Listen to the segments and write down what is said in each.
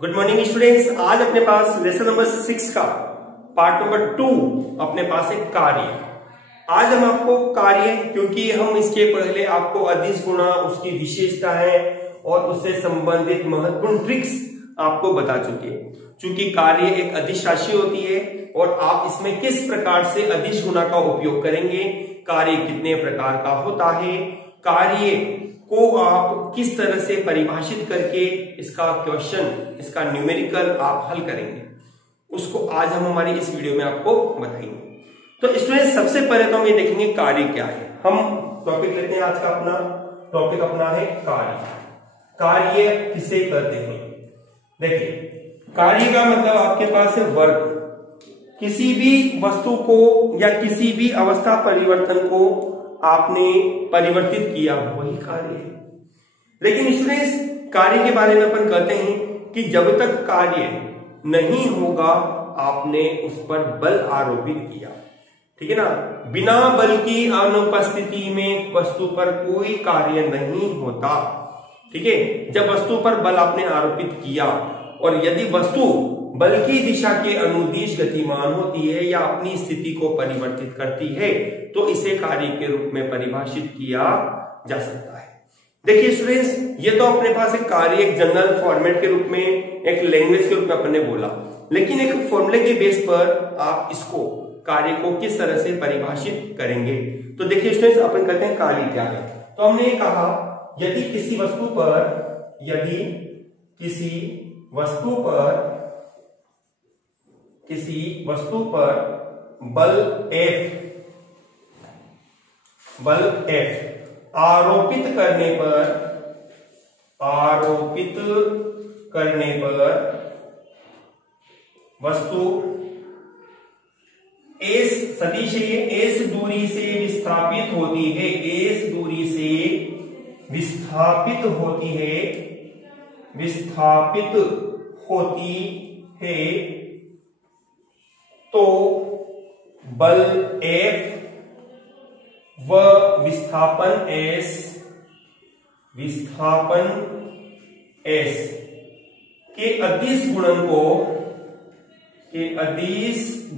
Good morning students. आज अपने पास lesson number 6 का पार्ट नंबर 2 अपने पास एक कार्य। आज हम आपको कार्य, क्योंकि हम इसके पहले आपको अदिश गुणा, उसकी विशेषताएं और उससे संबंधित महत्वपूर्ण ट्रिक्स आपको बता चुके हैं। चूंकि कार्य एक अदिश राशि होती है और आप इसमें किस प्रकार से अदिश गुणा का उपयोग करेंगे, कार्य कितने प्रकार का होता है, कार्य को आप किस तरह से परिभाषित करके इसका क्वेश्चन, इसका न्यूमेरिकल आप हल करेंगे, उसको आज हम हमारी इस वीडियो में आपको बताएंगे। तो स्टूडेंट, सबसे पहले तो हम ये देखेंगे कार्य क्या है। हम टॉपिक लेते हैं आज का। अपना टॉपिक अपना है कार्य। कार्य किसे कहते हैं? देखिए, कार्य का मतलब आपके पास है वर्क। किसी भी वस्तु को या किसी भी अवस्था परिवर्तन को आपने परिवर्तित किया, वही कार्य है। लेकिन स्टूडेंट्स, कार्य के बारे में अपन कहते हैं कि जब तक कार्य नहीं होगा आपने उस पर बल आरोपित किया, ठीक है ना। बिना बल की अनुपस्थिति में वस्तु पर कोई कार्य नहीं होता, ठीक है। जब वस्तु पर बल आपने आरोपित किया और यदि वस्तु बल की दिशा के अनुदिश गतिमान होती है या अपनी स्थिति को परिवर्तित करती है तो इसे कार्य के रूप में परिभाषित किया जा सकता है। देखिए स्टूडेंट्स, ये तो अपने पास एक कार्य एक जनरल फॉर्मेट के रूप में, एक लैंग्वेज के रूप में अपन ने बोला, लेकिन एक फॉर्मूले के बेस पर आप इसको कार्य को किस तरह से परिभाषित करेंगे। तो देखिए स्टूडेंट्स, अपन कहते हैं कार्य क्या है। तो हमने कहा यदि किसी वस्तु पर बल F आरोपित करने पर वस्तु S सदिश S दूरी से विस्थापित होती है, तो बल F व विस्थापन S के अदिश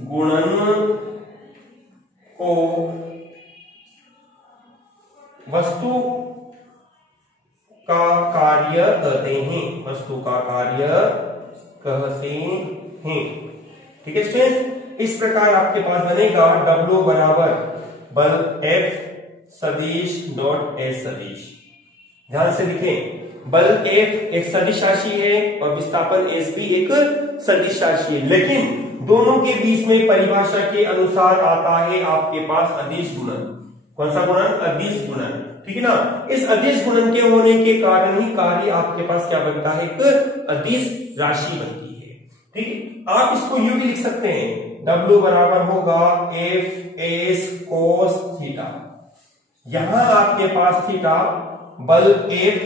गुणन को वस्तु का कार्य कहते हैं, ठीक है स्टूडेंट। इस प्रकार आपके पास बनेगा W बराबर बल F सदिश डॉट S सदिश। ध्यान से लिखें, बल F एक सदिश राशि है और विस्थापन S भी एक सदिश राशि है, लेकिन दोनों के बीच में परिभाषा के अनुसार आता है आपके पास अदिश गुणन। कौन सा गुणन? अदिश गुणन, ठीक है ना। इस अदिश गुणन के होने के कारण ही कार्य आपके पास क्या बनता है? एक अदिश राशि बनती है, ठीक है। आप इसको यूं भी लिख सकते हैं, W बराबर होगा F S cos थीटा। यहां आपके पास थीटा बल F,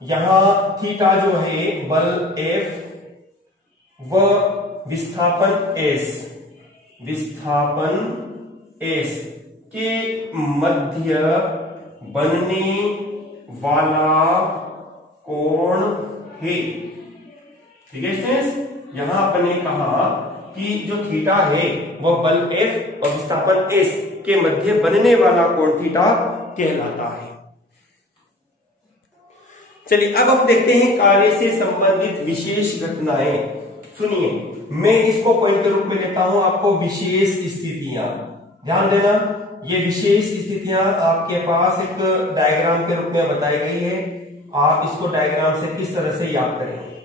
यहां थीटा जो है बल F व विस्थापन S के मध्य बनने वाला कोण है, ठीक है स्टूडेंट्स। यहां आपने कहा कि जो थीटा है वह बल F और विस्थापन S के मध्य बनने वाला कोण थीटा कहलाता है। चलिए अब आप देखते हैं कार्य से संबंधित विशेष घटनाएं। सुनिए, मैं इसको पॉइंट के रूप में लेता हूं आपको विशेष स्थितियां। ध्यान देना, ये विशेष स्थितियां आपके पास एक डायग्राम के रूप में बताई गई है। आप इसको डायग्राम से किस तरह से याद करेंगे?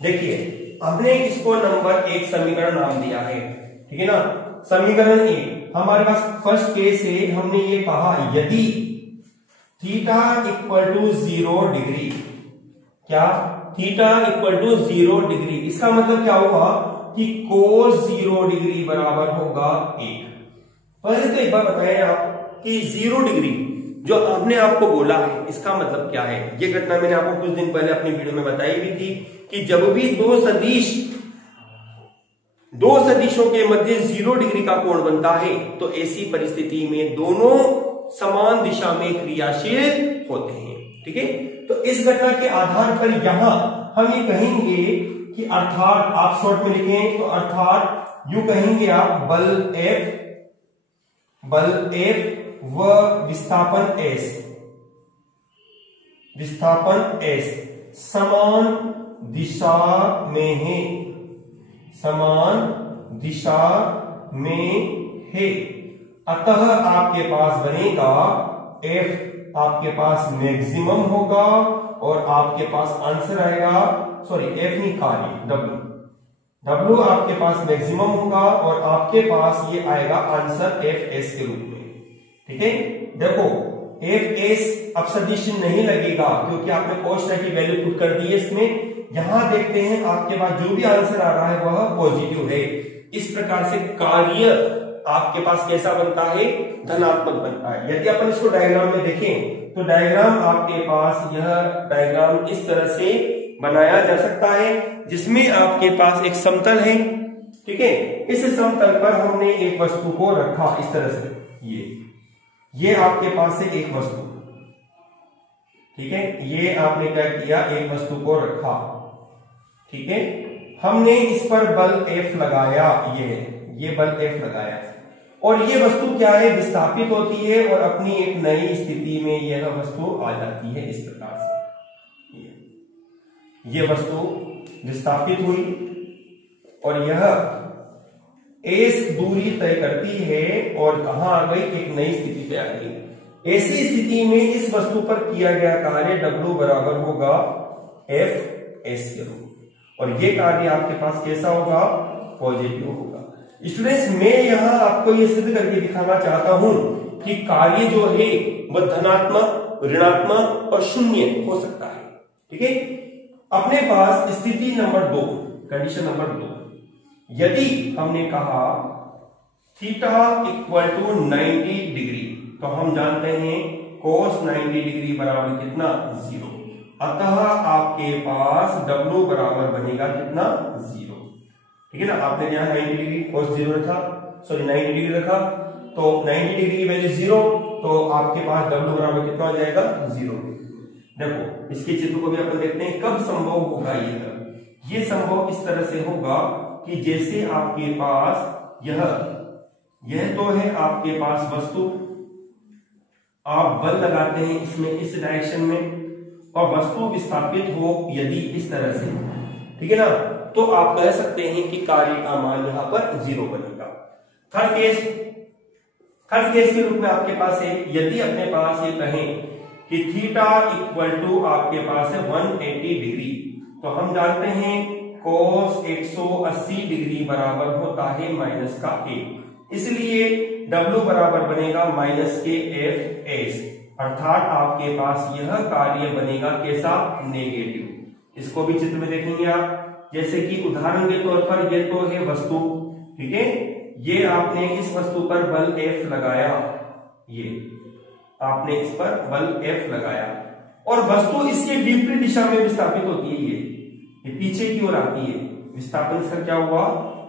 देखिए, हमने इसको नंबर 1 समीकरण नाम दिया है, ठीक है ना। समीकरण 1 हमारे पास फर्स्ट केस है। हमने ये कहा यदि थीटा इक्वल टू 0 डिग्री, क्या? थीटा इक्वल टू 0 डिग्री, इसका मतलब क्या होगा कि cos 0 डिग्री बराबर होगा 1। पहले तो एक बार बताएं आप कि 0 डिग्री जो आपने आपको बोला है इसका मतलब क्या है। ये घटना मैंने आपको कुछ दिन पहले अपनी वीडियो में बताई भी थी कि जब भी दो सदिशों के मध्य 0 डिग्री का कोण बनता है तो ऐसी परिस्थिति में दोनों समान दिशा में क्रियाशील होते हैं। ठीक है, तो इस घटना के आधार पर यहां हम ये कहेंगे कि अर्थात, आप शॉर्ट में लिखें तो अर्थात यूं कहेंगे आप, बल F व विस्थापन S समान दिशा में है। अतः आपके पास बनेगा F आपके पास मैक्सिमम होगा और आपके पास आंसर आएगा, सॉरी F नहीं, कार्य W आपके पास मैक्सिमम होगा और आपके पास ये आएगा आंसर FS के रूप में। ठीक है, देखो FS अब सदिश नहीं लगेगा क्योंकि आपने कोष्ठक की वैल्यू पुट कर दी है इसमें। यहां देखते हैं आपके पास जो भी आंसर आ रहा है वह पॉजिटिव है। इस प्रकार से कार्य आपके पास कैसा बनता है, धनात्मक बनता है। यदि अपन इसको डायग्राम में देखें तो डायग्राम आपके पास, यह डायग्राम इस तरह से बनाया जा सकता है जिसमें आपके पास एक समतल है। ठीक है, इस समतल पर हमने एक वस्तु को रखा इस तरह से, ये आपके पास है एक वस्तु। ठीक है, ये आपने क्या किया, एक वस्तु को रखा। ठीक है, हमने इस पर बल F लगाया, ये बल F लगाया और ये वस्तु क्या है, विस्थापित होती है और अपनी एक नई स्थिति में यह वस्तु आ जाती है। इस प्रकार से ये वस्तु विस्थापित हुई और यह S दूरी तय करती है और कहां आ गई, एक नई स्थिति पे आ गई। ऐसी स्थिति में इस वस्तु पर किया गया कार्य W बराबर होगा FS के रूप में और ये कार्य आपके पास कैसा होगा, पॉजिटिव होगा। स्टूडेंट्स, मैं यहां आपको ये सिद्ध करके दिखाना चाहता हूं कि कार्य जो है वह धनात्मक, ऋणात्मक और शून्य हो सकता है। ठीक है, अपने पास स्थिति नंबर 2, कंडीशन नंबर 2, यदि हमने कहा थीटा इक्वल टू 90 डिग्री तो हम जानते हैं cos 90 डिग्री बराबर कितना, 0। अतः आपके पास W बराबर बनेगा कितना, 0। ठीक है ना, आपने यहां 90 डिग्री cos 0 रखा, सॉरी 90 डिग्री रखा, तो 90 डिग्री की वैल्यू 0, तो आपके पास W बराबर कितना हो जाएगा, 0। देखो इसके चित्र को भी अपन देखते हैं कब संभव होगा। ये संभव इस तरह से होगा कि जैसे आपके पास यह तो है आपके पास वस्तु, आप बल लगाते हैं इसमें इस डायरेक्शन में और वस्तु विस्थापित हो यदि इस तरह से, ठीक है ना, तो आप कह सकते हैं कि कार्य का मान यहां पर 0 बनेगा। थर्ड केस के रूप में आपके पास है, यदि अपने पास ये कहें कि थीटा इक्वल टू आपके पास है 180 डिग्री, तो हम जानते हैं cos 180 डिग्री बराबर होता है -1, इसलिए W बराबर बनेगा -KFS, अर्थात आपके पास यह कार्य बनेगा कैसा, नेगेटिव। इसको भी चित्र में देखेंगे आप, जैसे कि उदाहरण के तौर पर ये तो है वस्तु, ठीक है, ये आपने इस वस्तु पर बल F लगाया, ये आपने इस पर बल F लगाया और वस्तु इसके विपरीत दिशा में विस्थापित होती है, ये पीछे की ओर आती है, विस्थापन इसका क्या हुआ,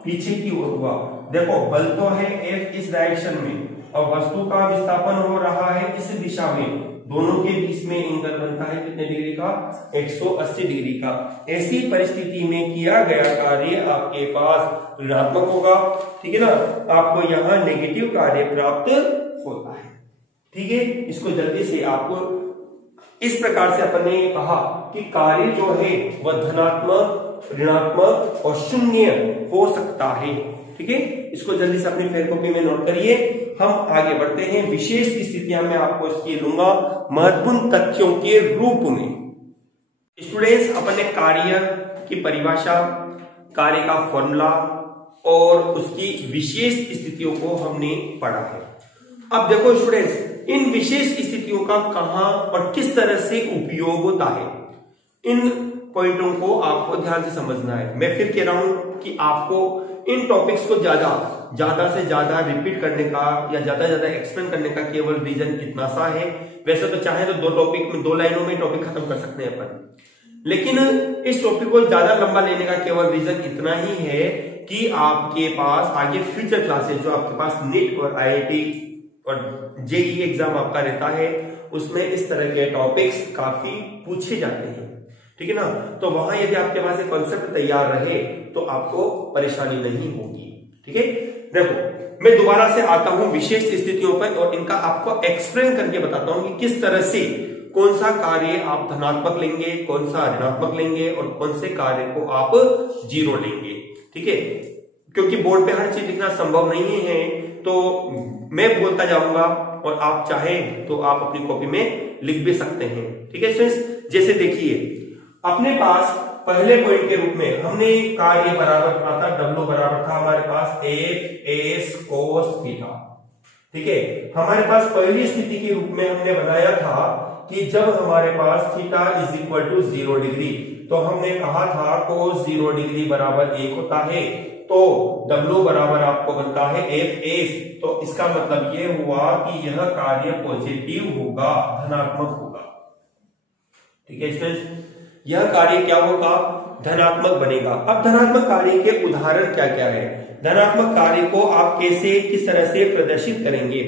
पीछे की ओर हुआ। देखो बल तो है F इस डायरेक्शन में और वस्तु का विस्थापन हो रहा है इस दिशा में, दोनों के बीच में एंगल बनता है कितने डिग्री का, 180 डिग्री का। ऐसी परिस्थिति में किया गया कार्य आपके पास ऋणात्मक होगा, ठीक है ना, आपको यहाँ नेगेटिव कार्य प्राप्त होता है। ठीक है, इसको जल्दी से आपको इस प्रकार से अपन ने कहा कि कार्य जो है वह धनात्मक, ऋणात्मक और शून्य हो सकता है। ठीक है, इसको जल्दी से अपनी फेयर कॉपी में नोट करिए। हम आगे बढ़ते हैं, विशेष स्थितियां में आपको इसकी लूंगा महत्वपूर्ण तथ्यों के रूप में। स्टूडेंट्स, अपन ने कार्य की परिभाषा, कार्य का फॉर्मूला और उसकी विशेष स्थितियों को हमने पढ़ा है। अब देखो स्टूडेंट्स, इन विशेष स्थितियों का कहां और किस तरह से उपयोग होता है, इन पॉइंटों को आपको ध्यान से समझना है। मैं फिर कह रहा हूं कि आपको इन टॉपिक्स को ज्यादा से ज्यादा रिपीट करने का या ज्यादा एक्सप्लेन करने का केवल रीजन इतना सा है। वैसे तो चाहे तो 2 टॉपिक में 2 लाइनों में टॉपिक खत्म कर सकते हैं अपन, लेकिन इस टॉपिक को ज्यादा लंबा लेने का केवल रीजन इतना ही है कि आपके पास आगे फ्यूचर क्लासेस जो आपके पास नीट और IIT और JEE एग्जाम आपका रहता है, उसमें इस तरह के टॉपिक्स काफी पूछे जाते हैं, ठीक है ना। तो वहां यदि आपके पास एक कॉन्सेप्ट तैयार रहे तो आपको परेशानी नहीं होगी, ठीक है। देखो मैं दोबारा से आता हूं विशेष स्थितियों पर और इनका आपको एक्सप्लेन करके बताता हूं कि किस तरह से कौन सा कार्य आप धनात्मक लेंगे, कौन सा ऋणात्मक लेंगे और कौन से कार्य को आप जीरो लेंगे, ठीक है। क्योंकि बोर्ड पे हर चीज लिखना संभव नहीं है, तो मैं बोलता जाऊंगा और आप चाहें तो आप अपनी कॉपी में लिख भी सकते हैं, ठीक है स्टूडेंट्स। जैसे देखिए अपने पास पहले पॉइंट के रूप में हमने कार्य बराबर था, W बराबर था हमारे पास एफ एस कोस थीटा, ठीक है। हमारे पास पहली स्थिति के रूप में हमने बनाया था कि जब हमारे पास theta is equal to 0 degree, तो हमने कहा था कोस 0 डिग्री बराबर 1 होता है, तो W बराबर आपको बनता है एफ एस। तो इसका मतलब ये हुआ कि यह कार्य पॉजिटिव होगा, धनात्मक होगा, ठीक है स्टूडेंट्स। यह कार्य क्या होगा, धनात्मक बनेगा। अब धनात्मक कार्य के उदाहरण क्या क्या है, धनात्मक कार्य को आप कैसे किस तरह से प्रदर्शित करेंगे।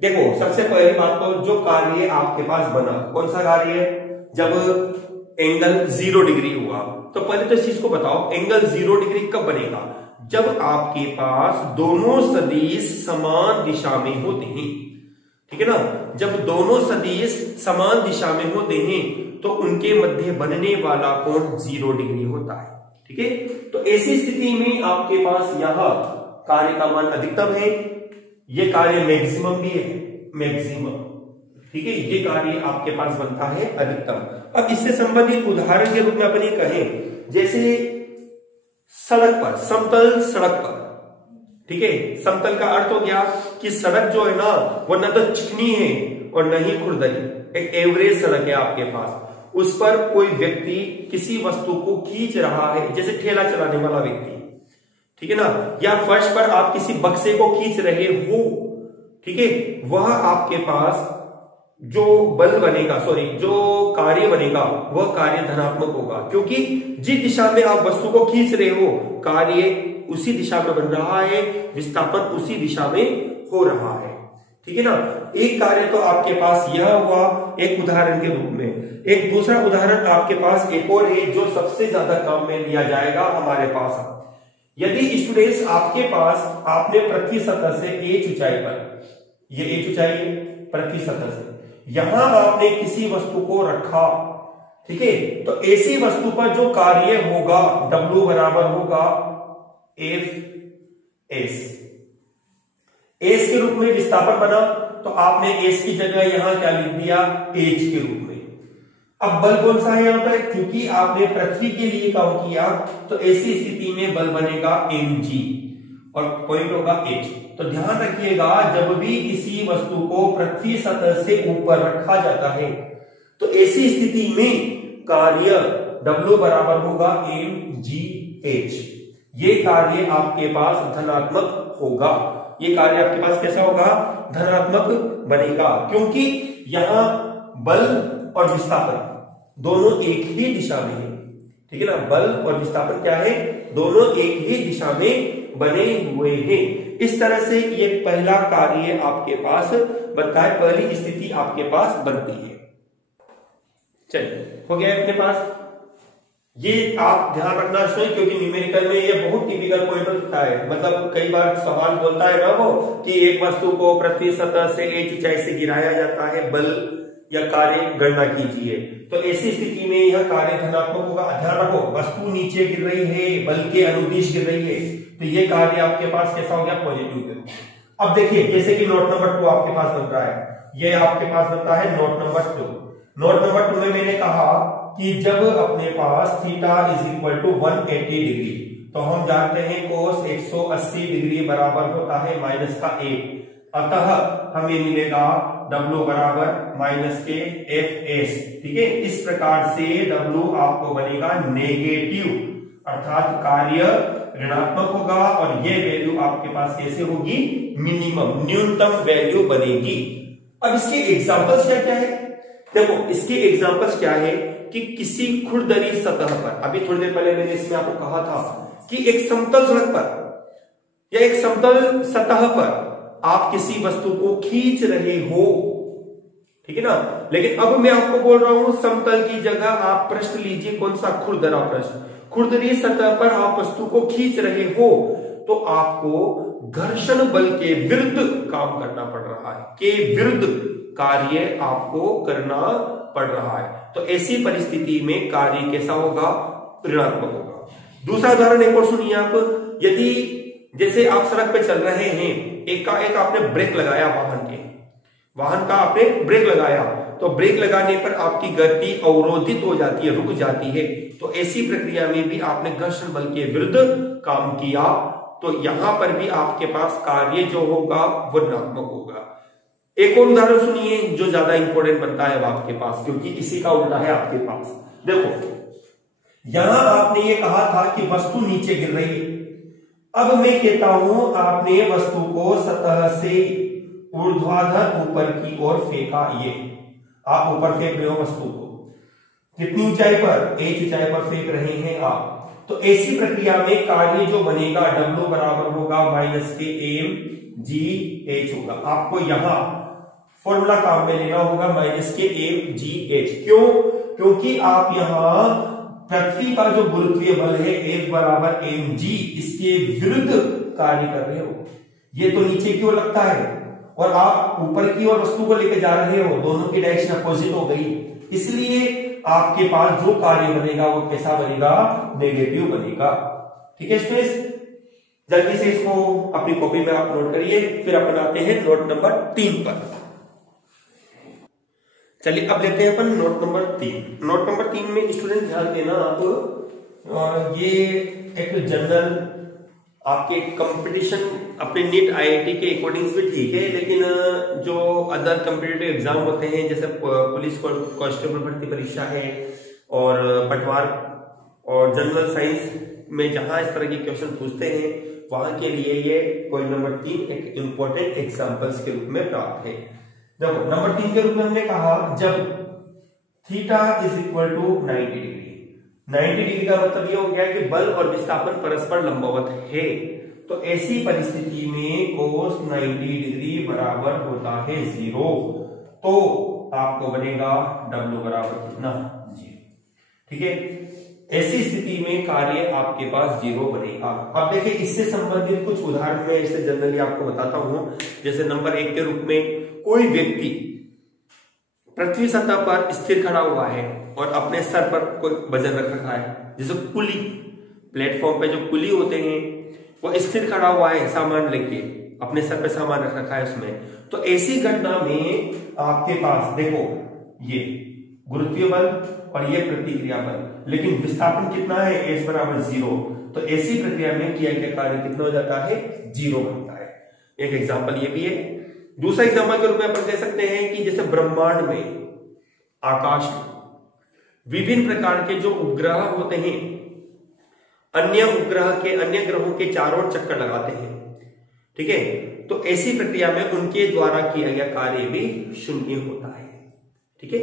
देखो सबसे पहली बात तो जो कार्य आपके पास बना, कौन सा कार्य, जब एंगल 0 डिग्री हुआ, तो पहले तो इस चीज को बताओ एंगल 0 डिग्री कब बनेगा, जब आपके पास दोनों सदिश समान दिशा में होते हैं, ठीक है ना। जब दोनों सदिश समान दिशा में होते हैं तो उनके मध्य बनने वाला कोण 0 डिग्री होता है, ठीक है। तो ऐसी स्थिति में आपके पास यहां कार्य का मान अधिकतम है, ये कार्य मैक्सिमम भी है, मैक्सिमम, ठीक है। ये कार्य आपके पास बनता है अधिकतम। अब इससे संबंधित उदाहरण के रूप में अपन ये कहें, जैसे सड़क पर, समतल सड़क पर, ठीक है। समतल का अर्थ हो गया कि सड़क जो है ना वो न तो चिकनी है और न ही खुरदरी, एक एवरेज सड़क है आपके पास, उस पर कोई व्यक्ति किसी वस्तु को खींच रहा है, जैसे ठेला चलाने वाला व्यक्ति, ठीक है ना, या फर्श पर आप किसी बक्से को खींच रहे हो, ठीक है। वह आपके पास जो बल बनेगा, जो कार्य बनेगा वह कार्य धनात्मक होगा, क्योंकि जिस दिशा में आप वस्तु को खींच रहे हो कार्य उसी दिशा में बन रहा है, विस्थापन उसी दिशा में हो रहा है, ठीक है ना। एक कार्य तो आपके पास यह हुआ एक उदाहरण के रूप में। एक दूसरा उदाहरण आपके पास एक और है जो सबसे ज्यादा काम में लिया जाएगा हमारे पास। यदि स्टूडेंट्स आपके पास, आपने पृथ्वी सतह से एच ऊंचाई पर, ये एच ऊंचाई है पृथ्वी सतह से, यहां आपने किसी वस्तु को रखा, ठीक है। तो ऐसी वस्तु पर जो कार्य होगा W बराबर होगा एफ एस, एस के रूप में विस्थापन बना, तो आपने एस की जगह यहां क्या लिख दिया, एच के रूप में। अब बल कौन सा है यहां पर, क्योंकि आपने पृथ्वी के लिए काम किया, तो ऐसी स्थिति में बल बनेगा mg और पॉइंट होगा h। तो ध्यान रखिएगा जब भी किसी वस्तु को पृथ्वी सतह से ऊपर रखा जाता है तो ऐसी स्थिति में कार्य W बराबर होगा mgh। ये कार्य आपके पास धनात्मक होगा, ये कार्य आपके पास कैसा होगा, धनात्मक बनेगा, क्योंकि यहां बल और विस्थापन दोनों एक ही दिशा में है, ठीक है ना। बल और विस्थापन क्या है, दोनों एक ही दिशा में बने हुए हैं। इस तरह से ये पहला कार्य आपके पास बनता है, पहली स्थिति आपके पास बनती है। चलिए हो गया अपने पास, ये आप ध्यान रखना चाहिए क्योंकि न्यूमेरिकल में ये बहुत टिपिकल पॉइंट होता है। मतलब कई बार सवाल बोलता है ना वो कि एक वस्तु को पृथ्वी सतह से एक ऊंचाई से गिराया जाता है, बल या कार्य गणना कीजिए, तो ऐसी स्थिति में यह कार्य धनात्मक होगा। ध्यान रखो वस्तु नीचे गिर रही है, बल के अनुदिश गिर रही है, तो ये कार्य आपके पास कैसा हो गया, पॉजिटिव। अब देखिए जैसे कि नोट नंबर 2 आपके पास बन रहा है, ये आपके पास बनता है नोट नंबर 2। नोट नंबर 2 में मैंने कहा कि जब अपने पास theta is equal to 180 degree, तो हम जानते हैं कोस 180 डिग्री बराबर होता है माइनस का 1, अतः हमें मिलेगा W बराबर माइनस के एफ एस, ठीक है। इस प्रकार से W आपको बनेगा नेगेटिव, अर्थात कार्य ऋणात्मक होगा और ये वैल्यू आपके पास कैसे होगी, मिनिमम, न्यूनतम वैल्यू बनेगी। अब इसके एग्जांपल्स क्या क्या है, देखो इसके एग्जांपल्स क्या है कि किसी खुरदरी सतह पर, अभी थोड़ी देर पहले मैंने इसमें आपको कहा था कि एक समतल सड़क पर या एक समतल सतह पर आप किसी वस्तु को खींच रहे हो, ठीक है ना। लेकिन अब मैं आपको बोल रहा हूं समतल की जगह आप प्रश्न लीजिए, कौन सा, खुरदरा प्रश्न। खुरदरी सतह पर आप वस्तु को खींच रहे हो तो आपको घर्षण बल के विरुद्ध काम करना पड़ रहा है, के विरुद्ध कार्य आपको करना पड़ रहा है। तो ऐसी परिस्थिति में कार्य कैसा होगा, ऋणात्मक होगा। दूसरा उदाहरण एक और सुनिए आप। यदि जैसे आप सड़क पे चल रहे हैं, एक आपने ब्रेक लगाया, वाहन का आपने ब्रेक लगाया, तो ब्रेक लगाने पर आपकी गति अवरोधित हो जाती है, रुक जाती है। तो ऐसी प्रक्रिया में भी आपने घर्षण बल के विरुद्ध काम किया, तो यहां पर भी आपके पास कार्य जो होगा वो ऋणात्मक होगा। एक और उदाहरण सुनिए जो ज्यादा इंपॉर्टेंट बनता है आपके पास, क्योंकि इसी का उल्टा है आपके पास। देखो यहां आपने ये कहा था कि वस्तु नीचे गिर रही है। अब मैं कहता हूं आपने वस्तु को सतह से ऊर्ध्वाधर ऊपर की ओर फेंका। ये आप ऊपर फेंक रहे हो वस्तु को, कितनी ऊंचाई पर, h ऊंचाई पर फेंक रहे हैं आप। तो ऐसी प्रक्रिया में कार्य जो बनेगा W बराबर होगा -KmgH होगा। आपको यहां फॉर्मूला काम में लेना होगा -KmgH। क्यों? क्योंकि आप यहां पृथ्वी का जो गुरुत्वीय बल है F बराबर mg, इसके विरुद्ध कार्य कर रहे हो। ये तो नीचे की ओर लगता है और आप ऊपर की ओर वस्तु को लेकर जा रहे हो, दोनों की डायरेक्शन अपोजिट हो गई। इसलिए आपके पास जो कार्य बनेगा वो कैसा बनेगा, नेगेटिव बनेगा। ठीक है स्टूडेंट्स, जल्दी से इसको अपनी कॉपी में आप नोट करिए, फिर अपन आते हैं नोट नंबर 3 पर। चलिए अब लेते हैं अपन नोट नंबर 3। नोट नंबर 3 में स्टूडेंट ध्यान देना आप, ये एक जनरल आपके कंपटीशन अपने नीट आईआईटी के अकॉर्डिंग भी ठीक है, लेकिन जो अदर कॉम्पिटिटिव एग्जाम होते हैं जैसे पुलिस कांस्टेबल भर्ती परीक्षा है और पटवार और जनरल साइंस में जहां इस तरह के क्वेश्चन पूछते हैं, वहां के लिए ये पॉइंट नंबर 3 एक इंपॉर्टेंट एग्जाम्पल्स के रूप में प्राप्त है। देखो नंबर 3 के रूप में हमने कहा जब theta is equal to 90 degree. 90 degree का मतलब ये हो गया कि बल और विस्थापन परस्पर लंबवत है, तो ऐसी परिस्थिति में cos 90 डिग्री बराबर होता है 0। तो आपको बनेगा W बराबर कितना, 0। ठीक है, ऐसी स्थिति में कार्य आपके पास 0 बनेगा। अब देखिए इससे संबंधित कुछ उदाहरण मैं इसे जनरली आपको बताता हूं। जैसे नंबर 1 के रूप में कोई व्यक्ति पृथ्वी सतह पर स्थिर खड़ा हुआ है और अपने सर पर कोई वजन रख रखा है, जैसे कुली, प्लेटफॉर्म पे जो कुली होते हैं वो स्थिर खड़ा हुआ है, सामान लेके अपने सर पे सामान रख रखा है उसमें। तो ऐसी घटना में आपके पास देखो ये गुरुत्वीय बल और ये प्रतिक्रिया बल, लेकिन विस्थापन कितना है, s बराबर 0। तो ऐसी प्रक्रिया में किया गया कार्य कितना हो जाता है, 0 बनता है। एक एग्जाम्पल ये भी है। दूसरा एग्जाम्पल के रूप में अपन कह सकते हैं कि जैसे ब्रह्मांड में, आकाश में विभिन्न प्रकार के जो उपग्रह होते हैं, अन्य उपग्रह के, अन्य ग्रहों के चारों ओर चक्कर लगाते हैं। ठीक है, तो ऐसी प्रक्रिया में उनके द्वारा किया गया कार्य भी 0 होता है। ठीक है,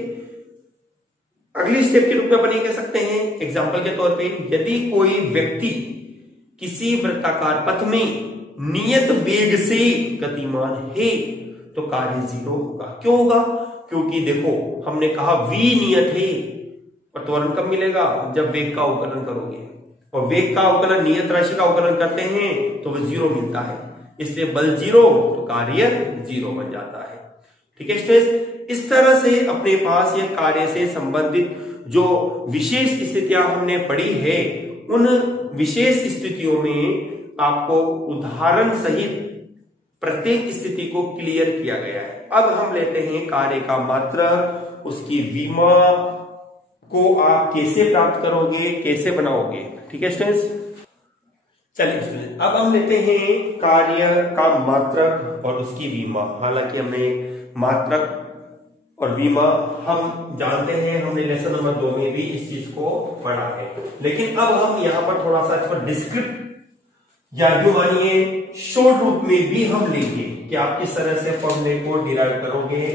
अगली स्टेप के रूप में अपन ये कह सकते हैं एग्जाम्पल के तौर पे, यदि कोई व्यक्ति किसी वृत्ताकार पथ में नियत वेग से गतिमान है तो कार्य 0 होगा। क्यों होगा? क्योंकि देखो हमने कहा v नियत है और त्वरण कब मिलेगा, जब वेग का अवकलन करोगे, और वेग का अवकलन नियत राशि का अवकलन करते हैं तो वह 0 मिलता है। इसलिए बल 0 तो कार्य 0 बन जाता है। ठीक है स्टूडेंट्स, इस तरह से अपने पास ये कार्य से संबंधित जो विशेष स्थितियां हमने पढ़ी है, उन विशेष स्थितियों में आपको उदाहरण सहित प्रत्येक स्थिति को क्लियर किया गया है। अब हम लेते हैं कार्य का मात्रक, उसकी विमा को आप कैसे प्राप्त करोगे, कैसे बनाओगे। ठीक है स्टूडेंट्स, चलिए स्टूडेंट्स अब हम लेते हैं कार्य का मात्रक और उसकी विमा। हालांकि हमने मात्रक और विमा हम जानते हैं, हमने लेसन नंबर 2 में भी इस चीज को पढ़ा है, लेकिन अब हम यहाँ पर थोड़ा सा इसको डिस्क्रिप्ट या जो मानिए शॉर्ट रूप में भी हम लेंगे कि आप किस तरह से फॉर्मूले को डिराइव करोगे।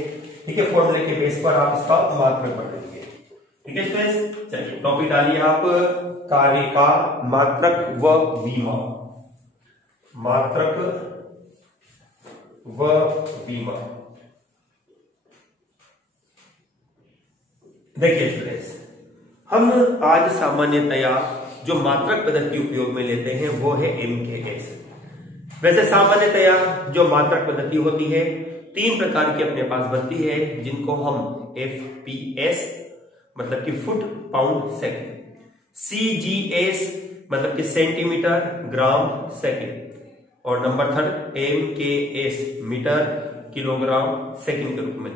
ठीक है, फॉर्मूले के बेस पर आप इसका मात्रक पढ़ेंगे। ठीक है स्टूडेंट्स, चलिए टॉपिक डालिए आप, कार्य का मात्रक व विमा। मात्रक व विमा। देखिए स्टूडेंट्स, हम आज सामान्यतया जो मात्रक पद्धति उपयोग में लेते हैं वो है MKS। वैसे सामान्यतया जो मात्रक पद्धति होती है 3 प्रकार की अपने पास बनती है, जिनको हम FPS मतलब कि फुट पाउंड सेकंड, CGS मतलब कि सेंटीमीटर ग्राम सेकंड, और number 3 MKS metre kilogram second के रूप में।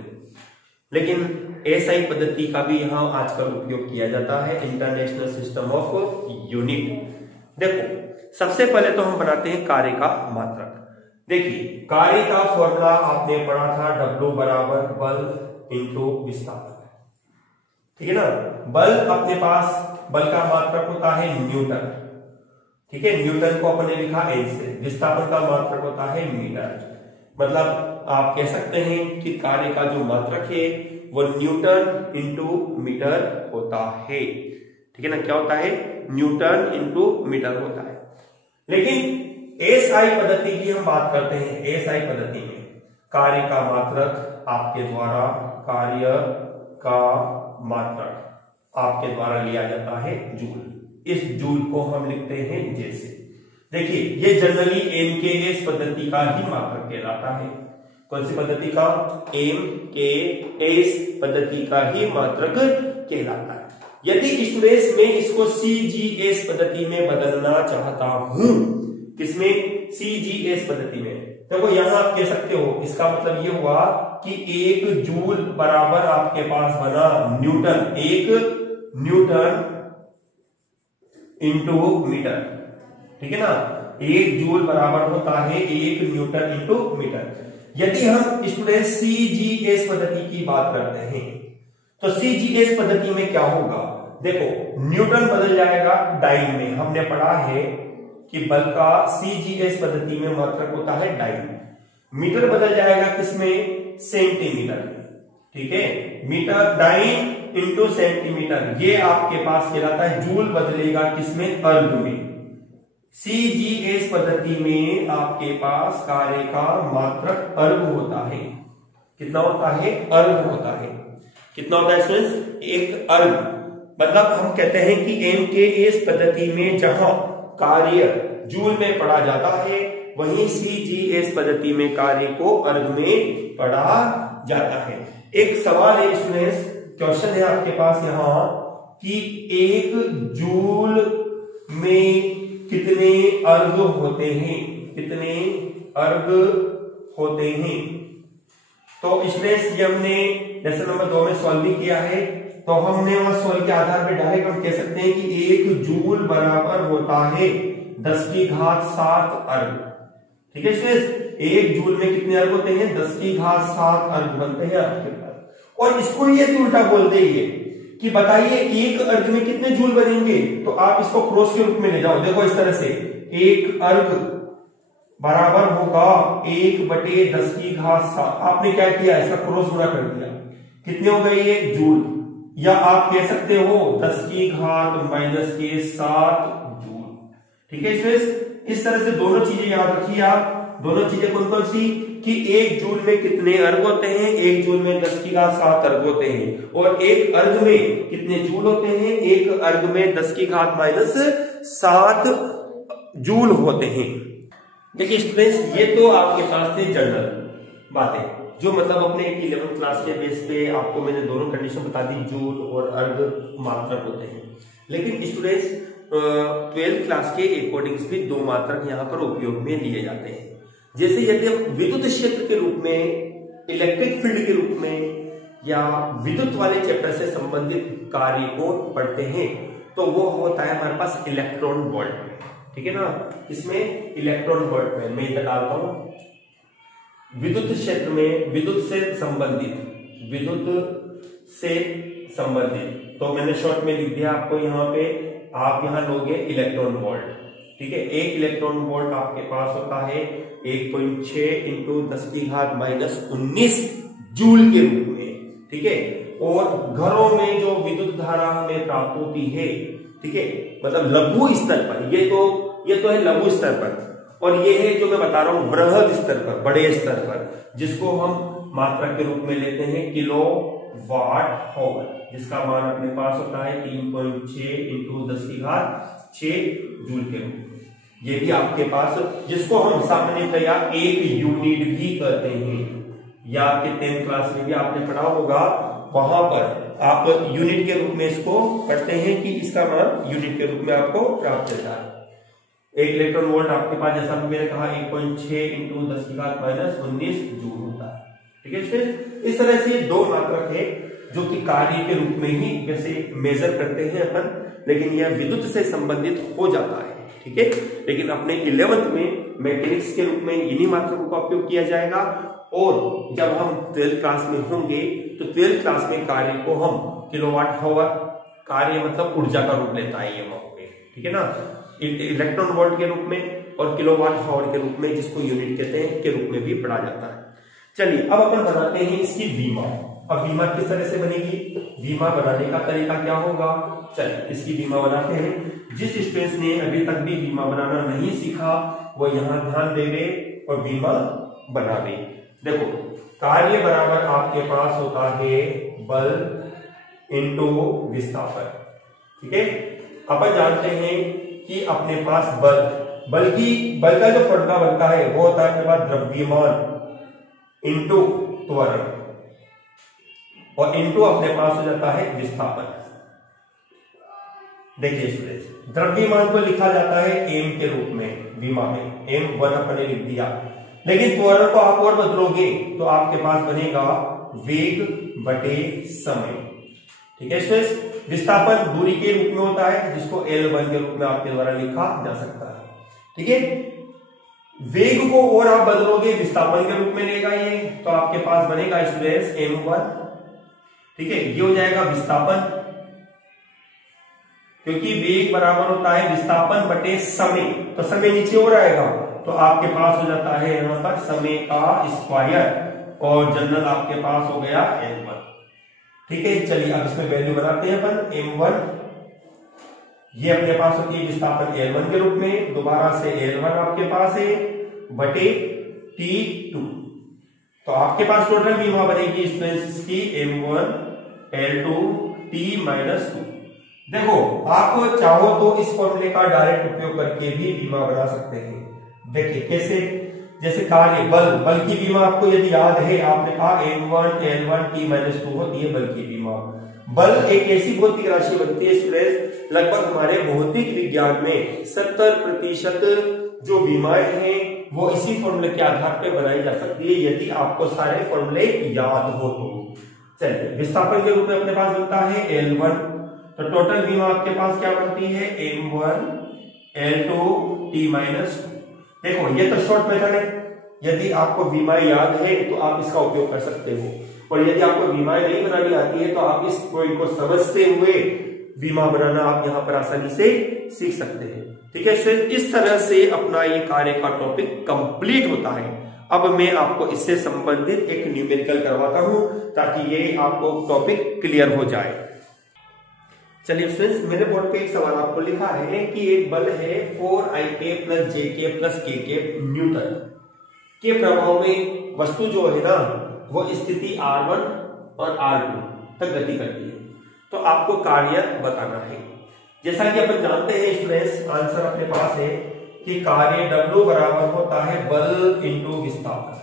लेकिन SI पद्धति का भी यहां आजकल उपयोग किया जाता है, इंटरनेशनल सिस्टम ऑफ यूनिट। देखो सबसे पहले तो हम बनाते हैं कार्य का मात्रक। देखिए कार्य का फॉर्मूला आपने पढ़ा था, W बराबर बल इंटू विस्थापन, ठीक है ना। बल अपने पास, बल का मात्रक होता है न्यूटन, ठीक है, न्यूटन को अपने लिखा N से। विस्थापन का मात्रक होता है मीटर। मतलब आप कह सकते हैं कि कार्य का जो मात्रक है वो न्यूटन इंटू मीटर होता है, ठीक है ना। क्या होता है? न्यूटन इंटू मीटर होता है। लेकिन SI पद्धति की हम बात करते हैं। SI पद्धति में कार्य का मात्रक आपके द्वारा, कार्य का मात्रक आपके द्वारा लिया जाता है जूल। इस जूल को हम लिखते हैं जैसे, देखिए ये जनरली MKS पद्धति का ही मात्रक कहलाता है। कौन सी पद्धति का? MKS पद्धति का ही मात्रक कहलाता है। यदि स्टूडेंट्स में इसको CGS पद्धति में बदलना चाहता हूं, किसमें? CGS पद्धति में, देखो यहां आप कह सकते हो, इसका मतलब ये हुआ कि 1 जूल बराबर आपके पास बना न्यूटन, 1 न्यूटन इंटू मीटर, ठीक है ना। 1 जूल बराबर होता है 1 न्यूटन इंटू मीटर। यदि हम स्टूडेंट CGS पद्धति की बात करते हैं तो CGS पद्धति में क्या होगा? देखो न्यूटन बदल जाएगा डाइन में। हमने पढ़ा है कि बल का CGS पद्धति में मात्रक होता है डाइन। मीटर बदल जाएगा किसमें? सेंटीमीटर, ठीक है। मीटर, डाइन इंटू सेंटीमीटर, ये आपके पास कहलाता है जूल। बदलेगा किसमें? अर्ग में। CGS पद्धति में आपके पास कार्य का मात्रक अर्ग होता है। कितना होता है? अर्ग होता है। कितना होता है स्टूडेंट्स? 1 अर्ग। मतलब हम कहते हैं कि MKS पद्धति में जहां कार्य जूल में पढ़ा जाता है, वहीं CGS पद्धति में कार्य को अर्ग में पढ़ा जाता है। एक सवाल है स्टूडेंट्स, क्वेश्चन है आपके पास यहां कि 1 जूल में कितने अर्ग होते हैं? कितने अर्ग होते हैं? तो इसमें हमने लेसन नंबर 2 में सॉल्व भी किया है, तो हमने वहां सॉल्व के आधार पर डायरेक्ट हम कह सकते हैं कि 1 जूल बराबर होता है 10 की घात 7 अर्ग, ठीक है स्टूडेंट्स। 1 जूल में कितने अर्ग होते हैं? 10 की घात 7 अर्ग बनते हैं आपके पास। और इसको ये उल्टा बोलते ही कि बताइए 1 अर्ग में कितने जूल बनेंगे? तो आप इसको क्रॉस के रूप में ले जाओ। देखो इस तरह से 1 अर्ग बराबर होगा 1/10 की घात 7। आपने क्या किया? इसका क्रॉस गुणा कर दिया। कितने हो गए ये? जूल। या आप कह सकते हो 10 की घात -7 जूल, ठीक है स्टूडेंट्स। इस तरह से दोनों चीजें याद रखिए आप। दोनों चीजें कौन कौन सी? कि 1 जूल में कितने अर्ग होते हैं? 1 जूल में 10 की घात 7 अर्ग होते हैं। और 1 अर्ग में कितने जूल होते हैं? 1 अर्ग में 10 की घात -7 जूल होते हैं। देखिए स्टूडेंट्स, ये तो आपके पास थे जनरल बातें, जो मतलब अपने 11th क्लास के बेस पे आपको मैंने दोनों कंडीशन बता दी, जूल और अर्ग मात्रक होते हैं। लेकिन स्टूडेंट्स 12th क्लास के अकॉर्डिंग भी 2 मात्रक यहाँ पर उपयोग में लिए जाते हैं। जैसे यदि हम विद्युत क्षेत्र के रूप में, इलेक्ट्रिक फील्ड के रूप में, या विद्युत वाले चैप्टर से संबंधित कार्य को पढ़ते हैं, तो वो होता है हमारे पास इलेक्ट्रॉन वोल्ट में, ठीक है ना। इसमें इलेक्ट्रॉन वोल्ट में मैं इधर डालता हूं विद्युत क्षेत्र में, विद्युत से संबंधित, तो मैंने शॉर्ट में लिख दिया आपको यहाँ पे। आप यहाँ लोगे इलेक्ट्रॉन वोल्ट, ठीक है। 1 इलेक्ट्रॉन वोल्ट आपके पास होता है 1.6 इंटू 10 की घात -19 जूल के रूप में, ठीक है। और घरों में जो विद्युत धारा हमें प्राप्त होती है, ठीक है, मतलब लघु स्तर पर, ये तो है लघु स्तर पर, और ये है जो मैं बता रहा हूं वृहद स्तर पर, बड़े स्तर पर, जिसको हम मात्रक के रूप में लेते हैं किलो वाट आवर, जिसका मान अपने पास होता है 3.6 इंटू 10⁶ जूल के रूप में। ये भी आपके पास, जिसको हम सामान्यतया 1 यूनिट भी कहते हैं, या आपके 10th क्लास में भी आपने पढ़ा होगा, वहां पर आप यूनिट के रूप में इसको पढ़ते हैं कि इसका मान यूनिट के रूप में आपको प्राप्त होता है। 1 इलेक्ट्रॉन वोल्ट आपके पास, जैसा मैंने कहा, 1.6 इंटू 10⁻⁻19 जूल होता है। ठीक है, इस तरह से 2 मात्रक है जो कि कार्य के रूप में ही वैसे मेजर करते हैं अपन, लेकिन यह विद्युत से संबंधित हो जाता है। ठीक है, लेकिन अपने 11th में मैकेनिक्स के रूप में इन्हीं मात्रकों का उपयोग किया जाएगा, और जब हम 12th क्लास में होंगे तो 12th क्लास में कार्य को हम किलोवाट आवर, कार्य मतलब ऊर्जा का रूप लेता है ये वहां पे, ठीक है ना, इलेक्ट्रॉन वोल्ट के रूप में और किलोवाट आवर के रूप में, जिसको यूनिट कहते हैं, के रूप में भी पढ़ा जाता है। चलिए अब अपन बनाते हैं इसकी बीमा। अब बीमा किस तरह से बनेगी, बीमा बनाने का तरीका क्या होगा, चलिए इसकी बीमा बनाते हैं। जिस स्टूडेंट्स ने अभी तक भी बीमा बनाना नहीं सीखा वो यहाँ ध्यान देवे और बीमा बनावे। देखो, कार्य बराबर आपके पास होता है बल इंटू विस्थापन। ठीक है, अपन जानते हैं कि अपने पास बल का जो फॉर्मूला बनता है वो होता है अपने पास द्रव्यमान इंटू त्वरण, और इंटू अपने पास हो जाता है विस्थापन। देखिए स्टूडेंट्स, द्रव्यमान को लिखा जाता है एम के रूप में, बीमा में m1 अपने लिख दिया, लेकिन त्वरण को आप और बदलोगे तो आपके पास बनेगा वेग बटे समय। ठीक है स्टूडेंट्स, विस्थापन दूरी के रूप में होता है, जिसको L1 के रूप में आपके द्वारा लिखा जा सकता है। ठीक है, वेग को और आप बदलोगे विस्थापन के रूप में लेगा ये, तो आपके पास बनेगा स्टूडेंट्स m1। ठीक है, ये हो जाएगा विस्थापन, क्योंकि वेग बराबर होता है विस्थापन बटे समय, तो समय नीचे और आएगा, तो आपके पास हो जाता है यहां पर समय का स्क्वायर, और जनरल आपके पास हो गया m1। ठीक है, चलिए अब इसमें वैल्यू बनाते हैं अपन। m1 ये अपने पास होती है विस्थापन L1 के रूप में, दोबारा से L1 आपके पास है बटे T2, तो आपके पास टोटल बीमा बनेगी स्टूडेंट्स की m1 L2 T-2। देखो, आप चाहो तो इस फॉर्मूले का डायरेक्ट उपयोग करके भी बीमा बना सकते हैं। देखिए कैसे, जैसे कार्य बल की बीमा आपको यदि याद है, आपने कहा m1 L1 T-2 होती है बल की बीमा। बल एक ऐसी भौतिक राशि बनती है स्टूडेंट्स, लगभग हमारे भौतिक विज्ञान में 70% जो बीमाएं हैं वो इसी फॉर्मूले के आधार पर बनाई जा सकती है, यदि आपको सारे फॉर्मूले याद हो तो। चलिए, विस्थापन के रूप में अपने पास बनता है L1, तो टोटल बीमा आपके पास क्या बनती है m1 L2 T-2। देखो, ये तो शॉर्ट मेथड है, यदि आपको बीमाएं याद है तो आप इसका उपयोग कर सकते हो, और यदि आपको बीमाएं नहीं बनानी आती है तो आप इस पॉइंट को समझते हुए बीमा बनाना आप यहां पर आसानी से सीख सकते हैं। ठीक है, इस तरह से अपना ये कार्य का टॉपिक कंप्लीट होता है। अब मैं आपको इससे संबंधित एक न्यूमेरिकल करवाता हूं ताकि ये आपको टॉपिक क्लियर हो जाए। चलिए स्टूडेंट्स, मेरे बोर्ड पे एक सवाल आपको लिखा है कि एक बल है 4ik + jk + kk न्यूटन के प्रभाव में वस्तु जो है ना वो स्थिति R1 और R2 तक गति करती है, तो आपको कार्य बताना है। जैसा कि अपन जानते हैं स्टूडेंट्स, आंसर अपने पास है कि कार्य W बराबर होता है बल इंटू विस्थापन।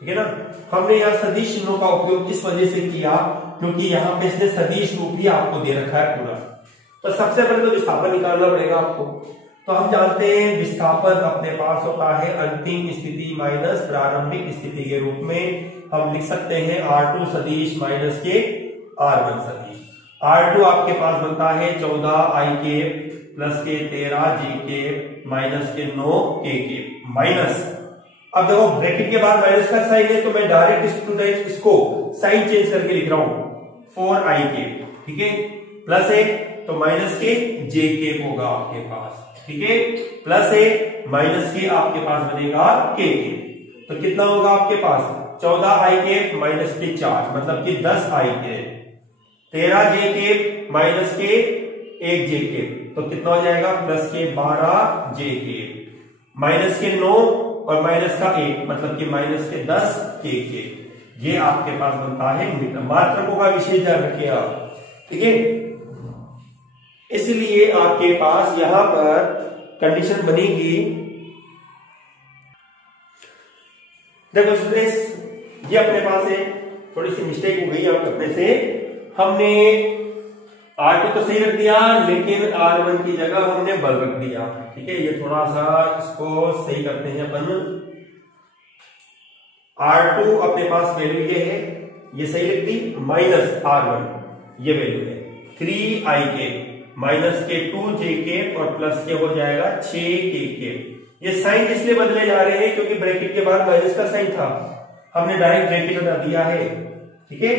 ठीक है ना, हमने यहाँ सदिश चिन्हों का उपयोग इस वजह से किया क्योंकि यहाँ पे इसने सदिश रूप ही आपको दे रखा है पूरा। तो सबसे पहले तो विस्थापन निकालना पड़ेगा आपको। तो हम जानते हैं विस्थापन अपने पास होता है अंतिम स्थिति माइनस प्रारंभिक स्थिति के रूप में हम लिख सकते हैं R2 सदिश माइनस के R1 सदिश। R2 आपके पास बनता है 14ik प्लस के 13jk माइनस के 9kk माइनस, अब देखो ब्रैकेट के बाद माइनस का साइन है तो मैं डायरेक्ट स्टूडेंट इसको साइन चेंज करके लिख रहा हूं 4ik, ठीक है, प्लस है तो माइनस के jk होगा आपके पास, ठीक है, प्लस है माइनस के आपके पास बनेगा kk, तो कितना होगा आपके पास 14ik माइनस के 4 मतलब कि 10ik, 13jk माइनस के 1jk तो कितना हो जाएगा प्लस के 12jk माइनस के 9 और माइनस का 1 मतलब कि माइनस के 10kk, ये आपके पास बनता है मीटर। मात्रकों का विशेष ध्यान रखिए आप, ठीक है। इसलिए आपके पास यहां पर कंडीशन बनेगी, देखो स्टूडेंट्स ये अपने पास है, थोड़ी सी मिस्टेक हो गई आप अपने से, हमने R2 तो सही रख दिया लेकिन R1 की जगह हमने बल रख दिया, ठीक है। ये थोड़ा सा इसको सही करते हैं अपन। R2 अपने पास वैल्यू ये है, ये सही लिख दी, माइनस R1 ये वैल्यू है 3ik माइनस के 2jk और प्लस के हो जाएगा 6kk। ये साइन इसलिए बदले जा रहे हैं क्योंकि ब्रैकेट के बाद माइनस का साइन था, हमने डायरेक्ट ब्रैकेट हटा दिया है, ठीक है।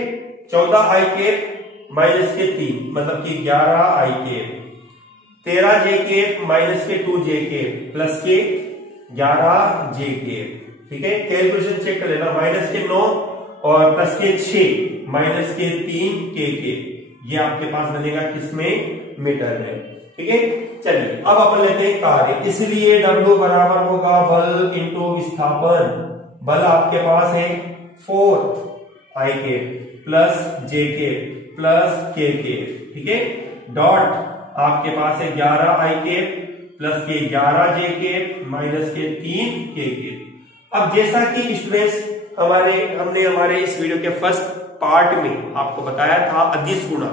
14ik माइनस के 3 मतलब कि 11ik, 13jk माइनस के 2jk प्लस के 11jk, ठीक है। कैलकुलेशन चेक कर लेना, माइनस के 9 और प्लस के 6 माइनस के 3kk, ये आपके पास बनेगा किसमें, मीटर में, ठीक है। चलिए अब अपन लेते हैं कार्य, इसलिए W बराबर होगा बल इंटू विस्थापन। बल आपके पास है 4ik plus jk plus kk, ठीक है। डॉट आपके पास है 11ik प्लस के 11jk माइनस के 3kk। अब जैसा कि स्टूडेंट्स हमने हमारे इस वीडियो के फर्स्ट पार्ट में आपको बताया था अदिश गुणा,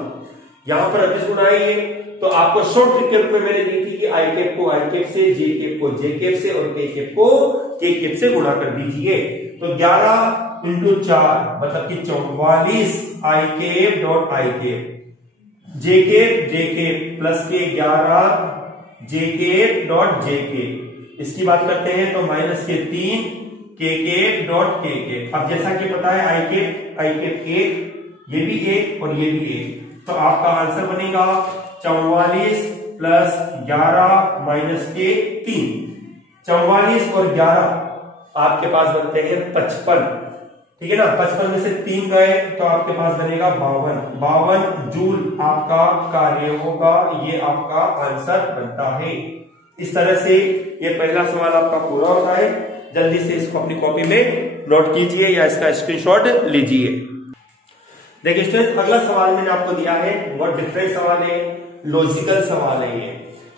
यहां पर अदिश गुणा है, तो आपको शॉर्ट ट्रिक के रूप में मैंने दी थी कि आई कैप को आई कैप से, जे कैप को जे कैप से और के कैप को के कैप से गुणा कर दीजिए। तो 11 इंटू 4 मतलब कि 44 I cap dot I cap, J cap plus K 11 J cap dot J cap, इसकी बात करते हैं तो माइनस के 3 के कैप डॉट के कैप। अब जैसा कि पता है आई कैप 1, ये भी 1 और ये भी 1, तो आपका आंसर बनेगा 44 प्लस 11 माइनस के 3। 44 और 11 आपके पास बनते हैं 55, ठीक है ना। 55 में से 3 गए तो आपके पास बनेगा 52 जूल आपका कार्य होगा, ये आपका आंसर बनता है। इस तरह से ये पहला सवाल आपका पूरा होता है। जल्दी से इसको अपनी कॉपी में नोट कीजिए या इसका स्क्रीनशॉट लीजिए। देखिए स्टूडेंट्स अगला सवाल मैंने आपको दिया है, बहुत डिफरेंट सवाल है, लॉजिकल सवाल है। ये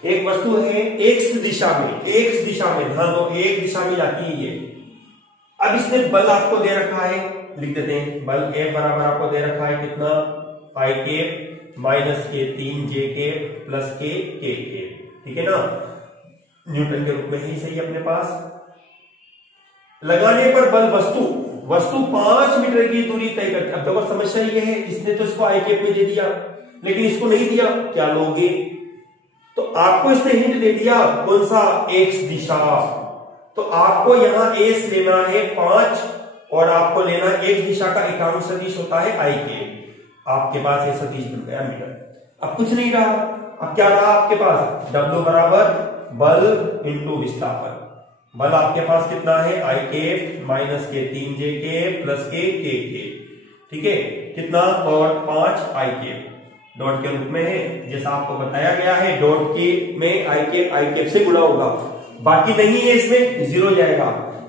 एक वस्तु है एक्स दिशा में ध्यान दो, एक दिशा में जाती है। अब इसने बल आपको दे रखा है, लिख देते हैं बल F बराबर आपको दे रखा है कितना, आई के माइनस के 3j के प्लस के k के, ठीक है ना, न्यूटन के रूप में ही सही अपने पास। लगाने पर बल वस्तु 5 मीटर की दूरी तय करती है। अब देखो समस्या ये है, इसने तो इसको आई कैप में दे दिया लेकिन इसको नहीं दिया, क्या लोगे। तो आपको इसने हिंट दे दिया कौन सा, एक्स दिशा, तो आपको यहां एस लेना है 5 और आपको लेना एक्स दिशा का एकांक सदिश होता है आई कैप। आपके पास ये सदिश बन गया मीटर। अब कुछ नहीं रहा, अब क्या रहा आपके पास, W बराबर बल इंटू विस्थापन। बल आपके पास कितना है, आई कैप माइनस के 3j के प्लस के k के, ठीक है, कितना, और 5 आई कैप डॉट के रूप में है, जैसा आपको बताया गया है। डॉट के में आई कैप से गुणा होगा, बाकी नहीं है इसमें, 0 जाएगा।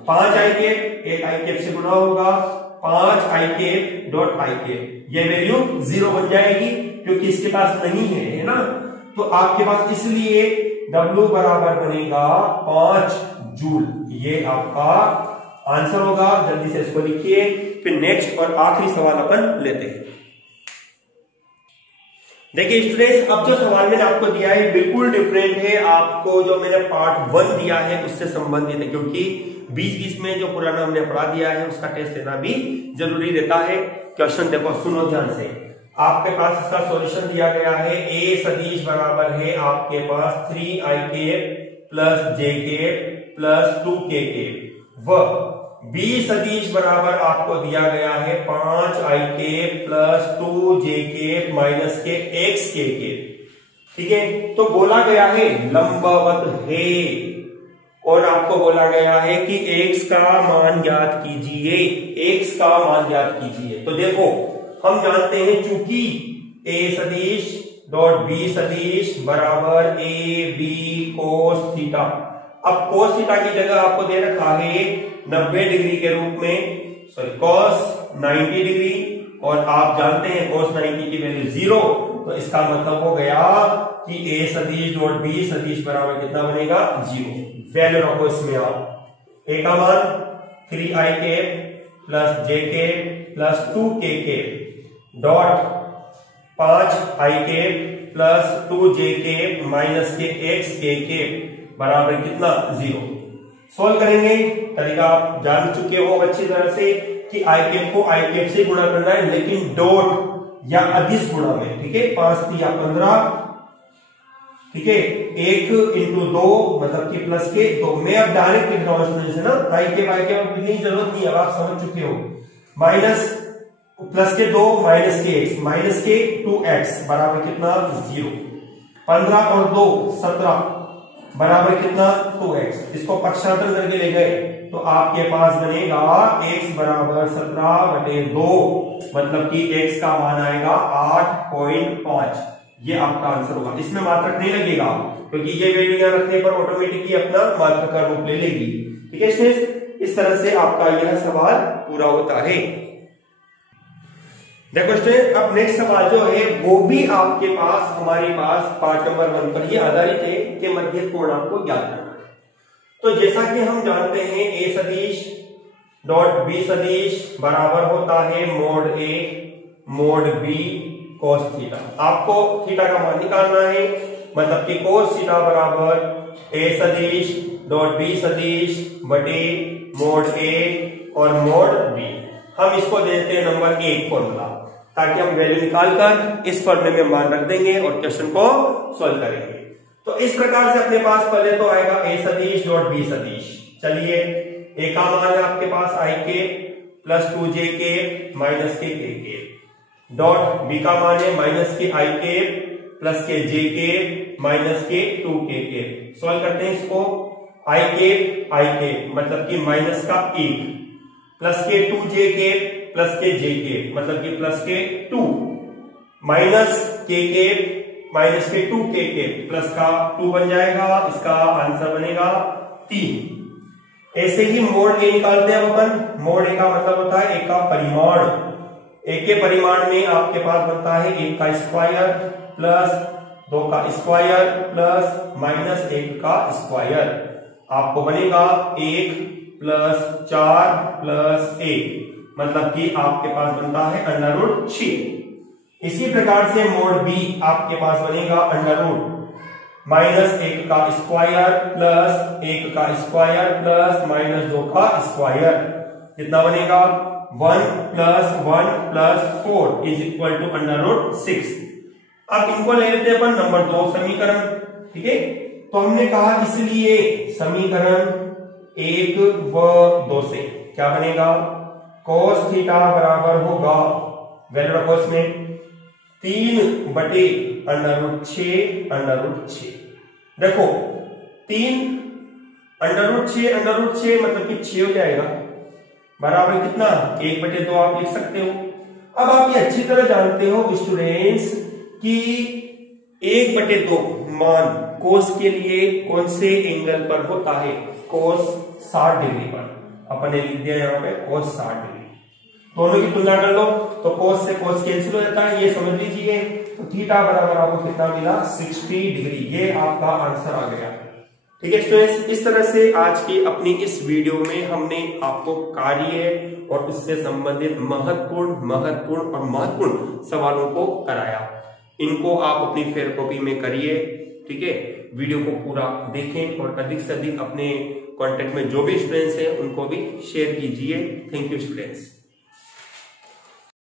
5 आई कैप, एक आई कैप से गुणा होगा, 5 आई कैप डॉट आई कैप, ये वैल्यू 0 बन जाएगी क्योंकि इसके पास नहीं है ना। तो आपके पास इसलिए W बराबर बनेगा 5 जूल, ये आपका आंसर होगा। जल्दी से इसको लिखिए, फिर नेक्स्ट और आखिरी सवाल अपन लेते हैं। देखिए स्टूडेंट्स अब जो सवाल मैंने आपको दिया है बिल्कुल डिफरेंट है, आपको जो मैंने पार्ट 1 दिया है उससे संबंधित है, क्योंकि बीच में जो पुराना हमने पढ़ा दिया है उसका टेस्ट लेना भी जरूरी रहता है। क्वेश्चन देखो, सुनो ध्यान से, आपके पास इसका सॉल्यूशन दिया गया है। ए सदिश बराबर है आपके पास 3ik plus jk plus 2kk, व बी सदिश बराबर आपको दिया गया है 5ik प्लस 2jk माइनस के xkk, ठीक है। तो बोला गया है लंबवत है और आपको बोला गया है कि x का मान ज्ञात कीजिए, x का मान ज्ञात कीजिए। तो देखो हम जानते हैं चूंकि a सदिश डॉट b सदिश बराबर a b cos थीटा। अब cos थीटा की जगह आपको दे रखा है 90 डिग्री के रूप में, सॉरी cos 90 डिग्री, और आप जानते हैं cos 90 की वैल्यू 0, तो इसका मतलब हो गया कि a सदिश डॉट b सदिश बराबर कितना बनेगा 0। वैल्यू रखो इसमें आप, a का मान 3i plus j plus 2k dot 5i plus 2j minus के x k बराबर कितना 0। सोल्व करेंगे, तरीका आप जान चुके हो अच्छी तरह से कि i कैप को i कैप से गुणा करना है, लेकिन डॉट या अदिश गुणा में, ठीक है। 5 3 15, ठीक है, 1 इंटू 2 मतलब कि प्लस के 2। मैं अब डायरेक्ट लिख रहा हूं इसमें से ना, i के लिखने की जरूरत नहीं है, अब आप समझ चुके हो। माइनस प्लस के 2 माइनस के x, माइनस के 2x बराबर कितना 0। 15 और 2 17 बराबर कितना 2x। इसको पक्षांतर करके ले गए तो आपके पास बनेगा x बराबर 17/2, मतलब कि x का मान आएगा 8.5। ये आपका आंसर होगा। इसमें मात्रक नहीं लगेगा क्योंकि ये वैल्यू यहां रखने पर ऑटोमेटिकली अपना मात्रक का रूप ले लेगी, ठीक है स्टूडेंट्स। इस तरह से आपका यह सवाल पूरा होता है। देखो स्टूडेंट, अब नेक्स्ट सवाल जो है वो भी आपके पास हमारे पास पार्ट नंबर 1 पर ही आधारित है कि मध्य पूर्णांक को ज्ञात करना है। तो जैसा कि हम जानते हैं a सदिश डॉट b सदिश बराबर होता है mode a mode b cos theta. आपको थीटा का मान निकालना है, मतलब कि cos थीटा बराबर a सदिश डॉट b सदिश बटे मोड a और मोड b। हम इसको देते हैं नंबर 1 फॉर्मूला, ताकि हम वैल्यू निकालकर इस फॉर्मूले में मान रख देंगे और क्वेश्चन को सॉल्व करेंगे। तो इस प्रकार से अपने पास पहले तो आएगा a सदिश डॉट b सदिश। चलिए, a का मान है आपके पास i के प्लस 2j माइनस के डॉट b का मान है माइनस के i के प्लस के j माइनस के 2k। सॉल्व करते हैं इसको। i के मतलब कि माइनस का 1 प्लस के 2j प्लस के j मतलब कि प्लस के 2 माइनस k माइनस के 2k प्लस का 2 बन जाएगा। इसका आंसर बनेगा 3। ऐसे ही मोड a निकालते हैं अपन। मोड a का मतलब होता है a का परिमाण। a के परिमाण में आपके पास बनता है 1 का स्क्वायर प्लस 2 का स्क्वायर प्लस माइनस 1 का स्क्वायर। आपको बनेगा 1 प्लस 4 प्लस 1, मतलब कि आपके पास बनता है √6। इसी प्रकार से मोड b आपके पास बनेगा माइनस 1 का स्क्वायर प्लस 1 का स्क्वायर प्लस माइनस 2 का स्क्वायर। कितना बनेगा 1 plus 1 plus 4 is equal to √6। अब इनको ले लेते हैं अपन नंबर 2 समीकरण, ठीक है। तो हमने कहा इसलिए समीकरण 1 व 2 से क्या बनेगा, cos थीटा बराबर होगा, वैल्यू रखो इसमें 3 बटे √6। देखो 3 √6 मतलब कि 6 हो जाएगा, बराबर कितना 1/2 आप लिख सकते हो। अब आप ये अच्छी तरह जानते हो स्टूडेंट्स कि 1/2 मान कोस के लिए कौन से एंगल पर होता है, कोस 60 डिग्री पर। अपन ने लिख दिया यहाँ पे कोस 60 डिग्री। दोनों की तुलना कर लो तो कोस से कोस कैंसिल हो जाता है, ये समझ लीजिए। तो थीटा बराबर आपको कितना मिला 60 डिग्री। ये आपका आंसर आ गया, ठीक है स्टूडेंट्स। इस तरह से आज की अपनी इस वीडियो में हमने आपको कार्य और उससे संबंधित महत्वपूर्ण सवालों को कराया। इनको आप अपनी फेयर कॉपी में करिए, ठीक है। वीडियो को पूरा देखें और अधिक से अधिक अपने कांटेक्ट में जो भी स्टूडेंट्स हैं उनको भी शेयर कीजिए। Thank you students.